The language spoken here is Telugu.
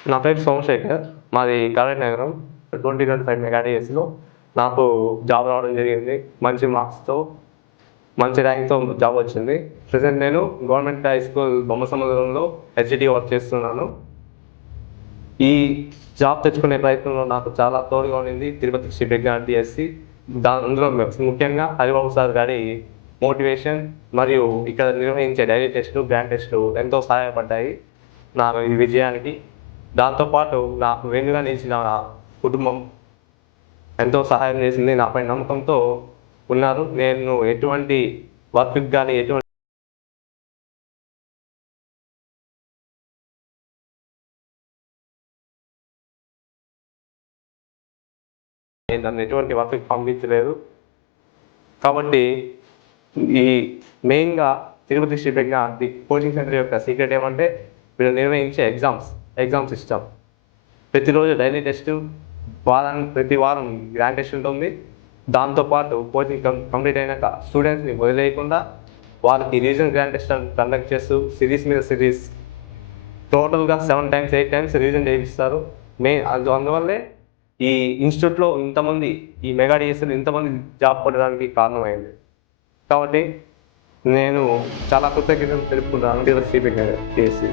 నా పేరు సోమశేఖర్. మాది కాలేజ్ నగరం. 2025 మెగా డిఎస్సిలో నాకు జాబ్ రావడం జరిగింది. మంచి మార్క్స్‌తో, మంచి ర్యాంక్‌తో జాబ్ వచ్చింది. ప్రెజెంట్ నేను గవర్నమెంట్ హై స్కూల్ బొమ్మసముద్రంలో హెచ్‌డి వర్క్ చేస్తున్నాను. ఈ జాబ్ తెచ్చుకునే ప్రయత్నంలో నాకు చాలా తోడుగా ఉండింది తిరుపతి శ్రీ మెగా డిఎస్సి. అందులో ముఖ్యంగా హరిబాబు సార్ గారి మోటివేషన్ మరియు ఇక్కడ నిర్వహించే డైలీ టెస్టులు, గ్రాండ్ టెస్టులు ఎంతో సహాయపడ్డాయి నా ఈ విజయానికి. దాంతోపాటు నాకు వెన్నుగా నిలిచిన నా కుటుంబం ఎంతో సహాయం చేసింది. నాపై నమ్మకంతో ఉన్నారు. నేను ఎటువంటి వర్క్‌కి కానీ నన్ను ఎటువంటి వర్క్‌కి పంపించలేదు. కాబట్టి ఈ మెయిన్‌గా Tirupati Sri mega coaching centre యొక్క సీక్రెట్ ఏమంటే వీళ్ళు నిర్వహించే ఎగ్జామ్ సిస్టమ్. ప్రతిరోజు డైలీ టెస్టు, ప్రతి వారం గ్రాండ్ టెస్ట్ ఉంటుంది. దాంతోపాటు కోచింగ్ కంప్లీట్ అయినాక స్టూడెంట్స్ని వదిలేయకుండా వాళ్ళకి రీజనల్ గ్రాండ్ టెస్ట్ కండక్ట్ చేస్తూ సిరీస్ మీద సిరీస్ టోటల్గా 7 times 8 times రివిజన్ చేయిస్తారు. అందువల్లే ఈ ఇన్స్టిట్యూట్లో ఇంతమంది, ఈ మెగా డిఎస్సిలో ఇంతమంది జాబ్ కొట్టడానికి కారణమైంది. కాబట్టి నేను చాలా కృతజ్ఞతలు తెలుపుకుంటున్నాను తిరుపతి శ్రీ మెగా డిఎస్సి.